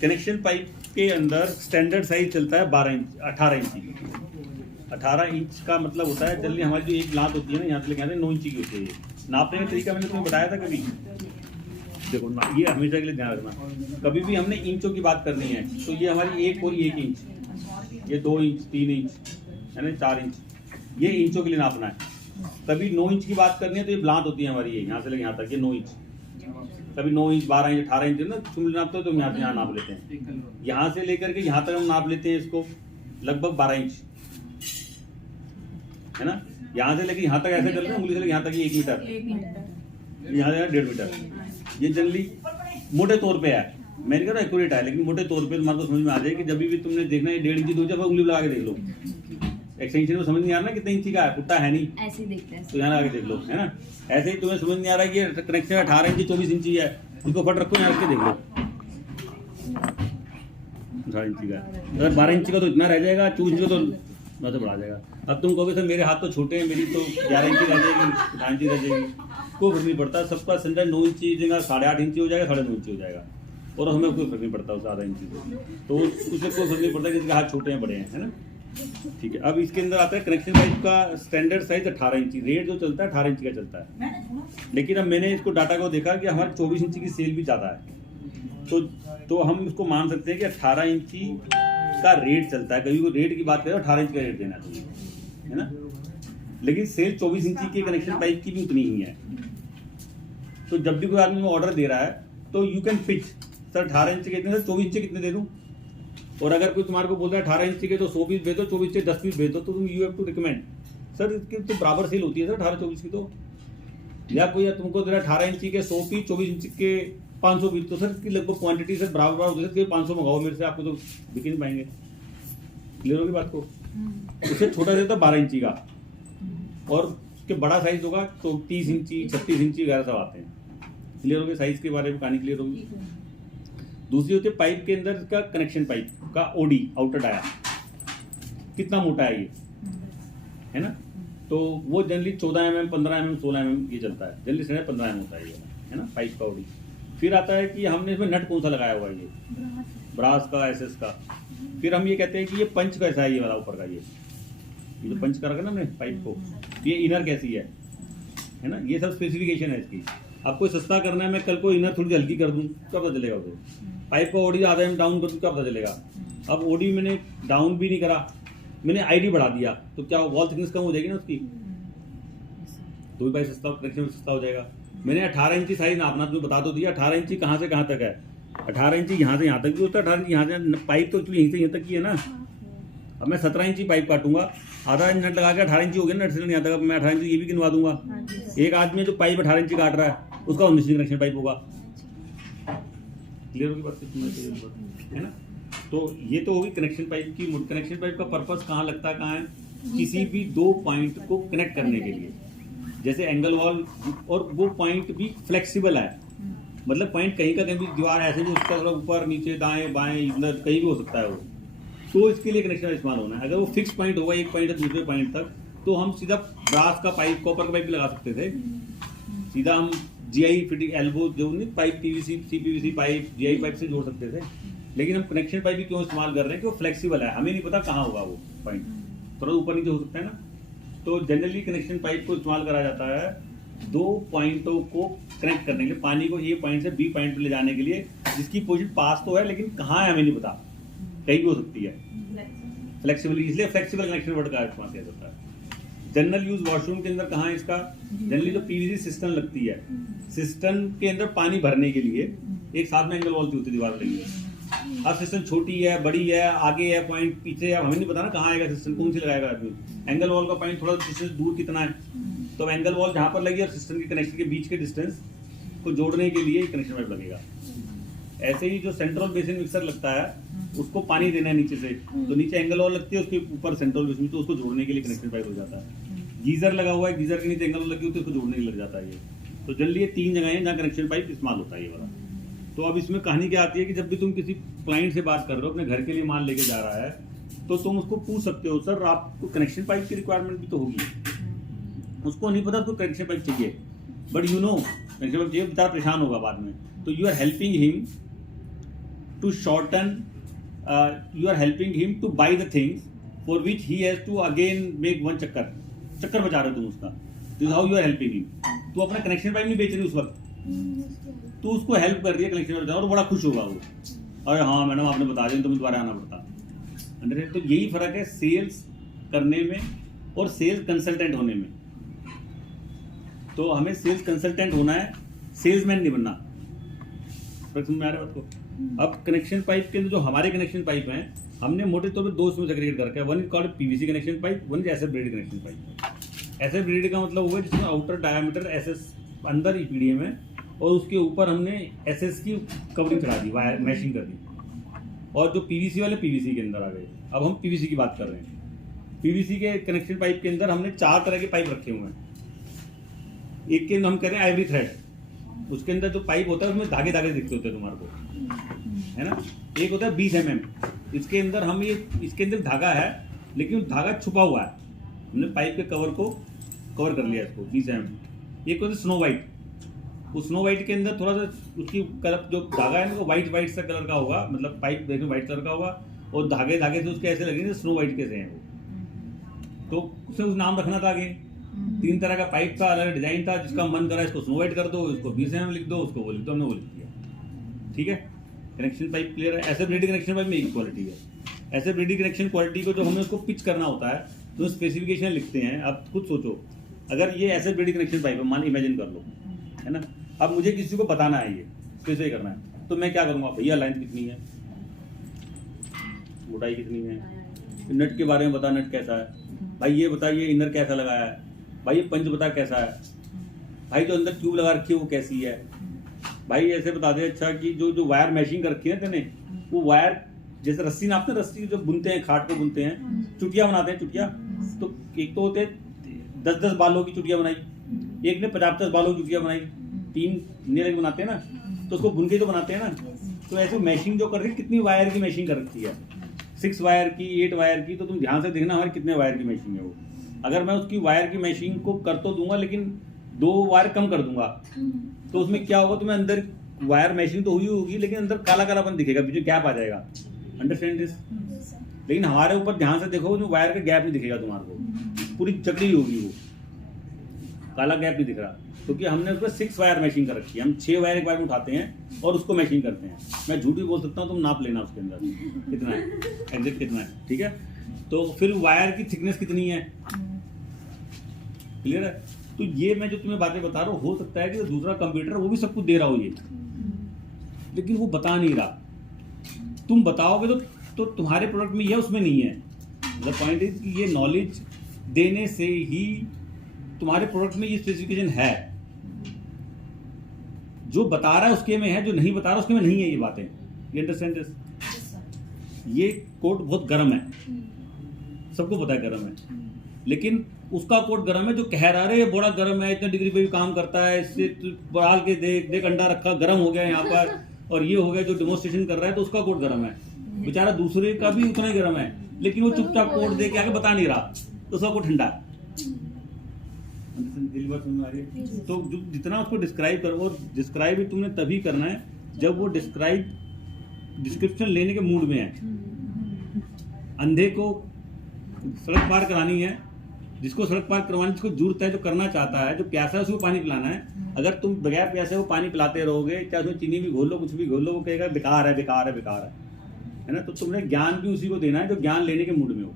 Connection pipe के अंदर standard size चलता है 12 इंच 18 इंची। 18 इंच का मतलब होता है जनरली हमारी जो एक लात होती है ना, यहाँ से लेके आते हैं 9 इंची की होती है। ये नापने का तरीका मैंने तुम्हें बताया था कभी, देखो ना, ये हमेशा के लिए ध्यान रखना। कभी भी हमने इंचों की बात करनी है तो ये हमारी 1 और 1 इंच, ये 2 इंच 3 इंच है ना, 4 इंच, ये इंचों के लिए नापना है। कभी 9 इंच की बात करनी है तो ये ब्लांत होती है हमारी, ये यहाँ से लेके यहाँ तक, ये 9 इंच। कभी 9 इंच 12 इंच 18 इंच ना चुम नापते हो तो हम यहाँ से यहाँ नाप लेते हैं। यहाँ से लेकर के यहाँ तक हम नाप लेते हैं इसको लगभग 12 इंच है ना। यहाँ से लेकर यहाँ तक ऐसे कर लेते हैं, उंगली से लेकर यहाँ तक 1 मीटर, यहाँ से 1.5 मीटर। ये जनरली मोटे तौर पे है, मैंने कहा एक्यूरेट है, लेकिन मोटे तौर पे तुम्हारे को समझ में आ जाए कि जब भी तुमने देखना है 1.5 इंची 2 जगह उंगली लगा के देख लो। एक्सटेंशन में समझ नहीं आ रहा ना कितने इंची का है, पुट्टा है नहीं, ऐसे ही देखते हैं तो यहाँ लगा के देख लो है ना। ऐसे ही तुम्हें समझ नहीं आ रहा है कि कनेक्शन 18 इंची 24 इंची है, इसको फट रखो यहाँ रख के देख लो 18 इंची का। अगर 12 इंची का तो इतना रह जाएगा, 24 इंची का तो वैसे बढ़ा जाएगा। अब तुम कहोगे सर मेरे हाथ तो छोटे हैं, मेरी तो 11 इंची रह जाएगी 18 इंची रह जाएगी, कोई फर्क नहीं पड़ता। सबका स्टैंडर्ड 9 इंची जगह 8.5 इंची हो जाएगा, 9.5 इंची हो जाएगा, और हमें कोई फर्क नहीं पड़ता उस आधा इंची से, तो उससे कोई फर्क नहीं पड़ता कि इसके हाथ छोटे हैं बड़े हैं, है ना। ठीक है, अब इसके अंदर आता है कनेक्शन पाइप का स्टैंडर्ड साइज 18 इंची, रेट जो चलता है 18 इंची का चलता है। लेकिन अब मैंने इसको डाटा को देखा कि हमारे 24 इंची की सेल भी ज़्यादा है, तो हम इसको मान सकते हैं कि 18 इंची का रेट चलता है। कभी कोई रेट की बात करें तो 18 इंच का रेट देना चाहिए, है ना। लेकिन सेल 24 इंची के कनेक्शन पाइप की भी उतनी ही है। तो जब भी कोई आदमी ऑर्डर दे रहा है तो you can pitch, sir 18 inch के कितने, 24 इंच कितने दे दूं। और अगर कोई तुम्हारे को बोलता है 18 इंच के तो 100 पीस भेज दो, 24 से 10 पीस भेज दो, तो तुम you have to recommend sir इसकी तो बराबर सेल होती है सर 18-24 की तो। या कोई तुमको दे रहा है 18 इंची के 100 पीस, 24 इंच के 500 पीस, तो सर इसकी लगभग क्वांटिटी सर बराबर होती है। 500 मंगाओ मेरे से, आपको तो बिक नहीं पाएंगे। क्लियर होगी बात को। उससे छोटा देता 12 इंची का, और उसके बड़ा साइज होगा तो 30 इंची 36 इंची वगैरह सब आते हैं। क्लियर होगी, साइज के बारे में कहानी क्लियर होगी। दूसरी होती है पाइप के अंदर का कनेक्शन पाइप का ओडी, आउटर डाया, कितना मोटा है ये, है ना। तो वो जनरली 14 mm 15 mm 16 mm ये चलता है, जनरली 15 mm होता है ये, है ना, पाइप का ओडी। फिर आता है कि हमने इसमें नट कौन सा लगाया हुआ है, ये ब्रास का, एसएस का। फिर हम ये कहते हैं कि ये पंच कैसा है, ये वाला ऊपर का, ये जो पंच कर रखा है ना हमने पाइप को, ये इनर कैसी है ना, ये सब स्पेसिफिकेशन है इसकी। आपको सस्ता करना है, मैं कल को इनर थोड़ी हल्की कर दूं, क्या पता चलेगा उसे। पाइप का ओडी आधा में डाउन कर दूं, क्या पता चलेगा। अब ओडी मैंने डाउन भी नहीं करा, मैंने आईडी बढ़ा दिया, तो क्या वॉल थिकनेस कम हो जाएगी ना उसकी, तो भी भाई सस्ता कनेक्शन सस्ता हो जाएगा। मैंने 18 इंची साइज नापना तुम्हें बता दो दिया, 18 इंची कहाँ से कहाँ तक है। 18 इंची यहाँ से यहाँ तक भी होता है, 18 इंची यहाँ से, पाइप तो एक्चुअली यहीं से यहाँ तक की है ना। अब मैं 17 इंची पाइप काटूंगा, आधा नट लगा के 18 इंची हो गया नट से यहाँ तक, अब मैं 18 इंची ये भी गिनवा दूंगा। एक आदमी जो पाइप 18 इंची काट रहा है उसका 19 इंची कनेक्शन पाइप होगा। क्लियर होगी बात, है ना। तो ये तो होगी कनेक्शन पाइप की। कनेक्शन पाइप का पर्पस कहाँ लगता है, कहाँ है, किसी भी 2 पॉइंट को कनेक्ट करने के लिए। जैसे एंगल वॉल, और वो पॉइंट भी फ्लेक्सिबल है, मतलब पॉइंट कहीं का कहीं भी, दीवार ऐसे भी उसका थोड़ा ऊपर नीचे दाएं बाएं इधर कहीं भी हो सकता है वो, तो इसके लिए कनेक्शन इस्तेमाल होना है। अगर वो फिक्स पॉइंट होगा एक पॉइंट से दूसरे पॉइंट तक, तो हम सीधा ब्रास का पाइप, कॉपर का पाइप भी लगा सकते थे, सीधा हम जीआई फिटिंग एल्बो जो नहीं pipe, PVC CPVC pipe GI pipe से जोड़ सकते थे। लेकिन हम कनेक्शन पाइप भी क्यों इस्तेमाल कर रहे हैं कि वो फ्लेक्सिबल है, हमें नहीं पता कहाँ होगा वो पॉइंट, थोड़ा ऊपर नीचे हो सकता है ना। तो जनरली कनेक्शन पाइप को इस्तेमाल करा जाता है 2 पॉइंटों को कनेक्ट करने के लिए, पानी को ए पॉइंट से बी पॉइंट पर ले जाने के लिए, जिसकी पोजीशन पास तो है लेकिन कहाँ है हमें नहीं पता, कहीं भी हो सकती है। फ्लेक्सिबल, इसलिए फ्लेक्सिबल कनेक्शन वर्ड का इस्तेमाल किया जाता है। जनरल यूज वॉशरूम के अंदर कहाँ है इसका, जनरली जो पीवीसी सिस्टम लगती है, सिस्टम के अंदर पानी भरने के लिए एक साथ में एंगल वॉल की होती है दीवार लगी है। अब सिस्टम छोटी है, बड़ी है, आगे है पॉइंट, पीछे है, हमें नहीं पता ना कहाँ आएगा सिस्टम, कौन सी लगाएगा आदमी। एंगल वॉल का पॉइंट थोड़ा डिस्टेंस दूर कितना है, तो एंगल वॉल जहाँ पर लगी और सिस्टम के कनेक्शन के बीच के डिस्टेंस को जोड़ने के लिए कनेक्शन पाइप लगेगा। ऐसे ही जो सेंट्रल बेसिन मिक्सर लगता है, उसको पानी देना है नीचे से, तो नीचे एंगल वॉल लगती है, उसके ऊपर सेंट्रल बेसिन, तो उसको जोड़ने के लिए कनेक्शन पाइप हो जाता है। गीजर लगा हुआ है, गीजर के नीचे एंगल लगी होती है, उसको जोड़ने के लिए लग जाता है ये। तो जनरली ये 3 जगह हैं जहाँ कनेक्शन पाइप इस्तेमाल होता है ये वाला। तो अब इसमें कहानी क्या आती है कि जब भी तुम किसी क्लाइंट से बात कर रहे हो, अपने घर के लिए माल लेके जा रहा है, तो तुम उसको पूछ सकते हो सर आपको कनेक्शन पाइप की रिक्वायरमेंट भी तो होगी। उसको नहीं पता उसको कनेक्शन पाइप चाहिए, but you know connection pipe चाहिए, बेचारा परेशान होगा बाद में। तो you are helping him to shorten, you are helping him to buy the things for which he has to again make one चक्कर बचा रहे हो तुम उसका. This is how you are helping him. तू अपना कनेक्शन पाइप नहीं बेच रही उस वक्त, तू उसको हेल्प कर रही है कनेक्शन पाइप, और बड़ा खुश होगा वो, अरे हाँ मैडम आपने बता दिया, तुम्हें दोबारा आना पड़ता. अंडरस्टैंड? तो यही फर्क है सेल्स करने में और सेल्स कंसल्टेंट होने में. तो हमें सेल्स कंसल्टेंट होना है, सेल्समैन नहीं बनना. समझ में आ रहा है आपको? अब कनेक्शन पाइप के अंदर जो हमारे कनेक्शन पाइप हैं, हमने मोटे तौर पे दो उसमें सेग्रीगेट कर रखा है. One is called PVC connection pipe, one is SF bread connection pipe. SF bread का मतलब हुआ जिसमें आउटर डायमीटर एसएस अंदर ईपीडीएम है और उसके ऊपर हमने एसएस की कवरिंग चढ़ा दी, वायर मैशिंग कर दी. और जो पीवीसी वाले पीवीसी के अंदर आ गए. अब हम पीवीसी की बात कर रहे हैं. पीवीसी के कनेक्शन पाइप के अंदर हमने 4 तरह के पाइप रखे हुए हैं. एक के अंदर हम कह रहे हैं आइवरी थ्रेड, उसके अंदर जो पाइप होता है उसमें धागे धागे दिखते होते हैं तुम्हारे को, है ना. एक होता है 20 mm, इसके अंदर हम ये इसके अंदर धागा है लेकिन धागा छुपा हुआ है, हमने पाइप के कवर को कवर कर लिया इसको 20 mm. एक होता है स्नो वाइट, उस स्नो वाइट के अंदर थोड़ा सा उसकी कलर जो धागा है ना वो वाइट सा कलर का होगा, मतलब पाइप देखो वाइट कलर का होगा और धागे धागे से उसके ऐसे लगेंगे स्नो वाइट के से हैं वो. तो उसे उस नाम रखना था आगे. 3 तरह का पाइप था, अलग डिजाइन था, जिसका मन करा इसको स्नो वाइट कर दो, इसको 20 mm लिख दो, उसको वो लिख दो, हमने वो लिख दिया. ठीक है, कनेक्शन पाइप क्लियर है. ऐसे ब्रेडी कनेक्शन पाइप में एक क्वालिटी है. ऐसे ब्रेडी कनेक्शन क्वालिटी को जो हमें उसको पिच करना होता है तो स्पेसिफिकेशन लिखते हैं. आप खुद सोचो, अगर ये ऐसे ब्रेडी कनेक्शन पाइप है, मान इमेजिन कर लो, है ना. अब मुझे किसी को बताना है ये कैसे करना है, तो मैं क्या करूँगा, भैया लाइन कितनी है, मोटाई कितनी है, नट के बारे में बता, नट कैसा है, भाई ये बताइए इनर कैसा लगाया है, भाई ये पंच बता कैसा है, भाई जो अंदर ट्यूब लगा रखी है वो कैसी है, भाई ऐसे बता दे. अच्छा कि जो वायर मैशिंग कर रखी है तेने, वो वायर जैसे रस्सी नापते हैं, रस्सी जो बुनते हैं, खाट पे बुनते हैं, चुटिया बनाते हैं, चुटिया. तो एक तो होते हैं 10-10 बालों की चुटिया बनाई, एक ने 50-50 बालों की चुटिया बनाई, 3 नीले बनाते हैं ना, तो उसको बुन के तो बनाते हैं ना. तो ऐसे मैशिंग जो कर रही है, कितनी वायर की मैशिंग कर रखी है, 6 वायर की, 8 वायर की. तो तुम ध्यान से देखना हमारे कितने वायर की मैशिंग है वो. अगर मैं उसकी वायर की मैशिंग को कर तो दूंगा लेकिन 2 वायर कम कर दूंगा, तो उसमें क्या होगा, तुम्हें अंदर वायर मैशिंग तो हुई होगी लेकिन अंदर काला कालापन दिखेगा, बीच में गैप आ जाएगा. Understand this? लेकिन हमारे ऊपर ध्यान से देखो, जो वायर का गैप नहीं दिखेगा तुम्हारे को, पूरी चकड़ी होगी वो, काला गैप नहीं दिख रहा, क्योंकि हमने उसमें 6 वायर मैशिंग कर रखी है. हम 6 वायर एक बार में उठाते हैं और उसको मैशिंग करते हैं. मैं झूठ भी बोल सकता हूँ, तुम नाप लेना उसके अंदर कितना है, एग्जैक्ट कितना है. ठीक है, तो फिर वायर की थिकनेस कितनी है, क्लियर है. तो ये मैं जो तुम्हें बातें बता रहा हूँ, हो सकता है कि तो दूसरा कंप्यूटर वो भी सब कुछ दे रहा हो ये, लेकिन वो बता नहीं रहा. तुम बताओगे तो तुम्हारे प्रोडक्ट में यह उसमें नहीं है. द पॉइंट इज कि ये नॉलेज देने से ही तुम्हारे प्रोडक्ट में ये स्पेसिफिकेशन है. जो बता रहा है उसके में है, जो नहीं बता रहा उसके में नहीं है ये बातें. ये अंडरस्टैंड दिस? ये कोट बहुत गर्म है, सबको पता है गर्म है, लेकिन उसका कोट गर्म है जो कह रहा है ये बड़ा गर्म है, इतने डिग्री पे भी काम करता है, इससे डाल के देख अंडा रखा गर्म हो गया यहाँ पर, और ये हो गया जो डेमोन्स्ट्रेशन कर रहा है, तो उसका कोट गर्म है. बेचारा दूसरे का भी उतना ही गर्म है, लेकिन वो चुपचाप कोट दे के आगे बता नहीं रहा, तो उसका कोट ठंडा है. तो जितना उसको डिस्क्राइब करो, और डिस्क्राइब भी तुमने तभी करना है जब वो डिस्क्रिप्शन लेने के मूड में है. अंधे को सड़क पार करानी है, जिसको सड़क पार करवानी, जिसको जरूरत है, जो करना चाहता है, जो प्यासा है उसको पानी पिलाना है. अगर तुम बगैर प्यासे को पानी पिलाते रहोगे, चाहे उसमें चीनी भी घोल लो, कुछ भी घोल लो, वो कहेगा बेकार है, बेकार है, बेकार है ना. तो तुमने ज्ञान भी उसी को देना है जो ज्ञान लेने के मूड में हो.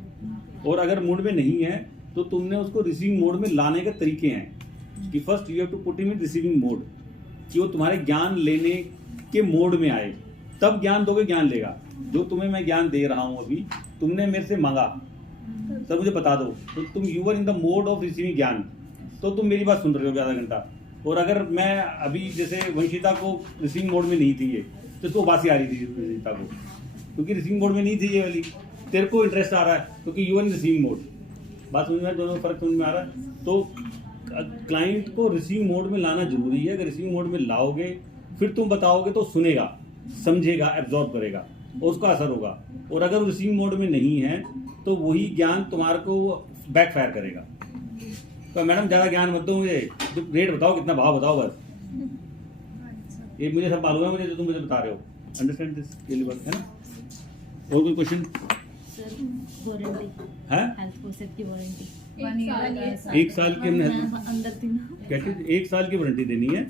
और अगर मूड में नहीं है तो तुमने उसको रिसीविंग मोड में लाने के तरीके हैं कि first you have to put him in receiving mode, कि वो तुम्हारे ज्ञान लेने के मोड में आए, तब ज्ञान दोगे, ज्ञान लेगा. जो तुम्हें मैं ज्ञान दे रहा हूँ अभी, तुमने मेरे से मांगा, तब मुझे बता दो, तो तुम your in the mode of receiving ज्ञान, तो तुम मेरी बात सुन रहे हो आधा घंटा. और अगर मैं अभी जैसे वंशिता को रिसीविंग मोड में नहीं थी ये, तो उसको बासी आ रही थी वंशिता को, क्योंकि रिसीविंग मोड में नहीं थी ये वाली. तेरे को इंटरेस्ट आ रहा है क्योंकि यूवर इन रिसीविंग मोड. बात समझ में, दोनों फर्क समझ में आ रहा है. तो क्लाइंट को रिसीविंग मोड में लाना जरूरी है. अगर रिसीविंग मोड में लाओगे, फिर तुम बताओगे तो सुनेगा, समझेगा, एब्जॉर्ब करेगा, और उसका असर होगा. और अगर रिसीविंग मोड में नहीं है तो वही ज्ञान तुम्हारे को बैकफायर करेगा. तो मैडम ज़्यादा ज्ञान मत दो मुझे, तो रेट बताओ, कितना भाव बताओ, बस ये मुझे सब मालूम है, मुझे जो तुम मुझे बता रहे हो. अंडरस्टैंड दिस पहली बात है ना। और कोई क्वेश्चन सर वारंटी है? हेल्थ फॉसेट की वारंटी 1 साल की हमने अंदर थी ना। क्या चीज 1 साल की वारंटी देनी है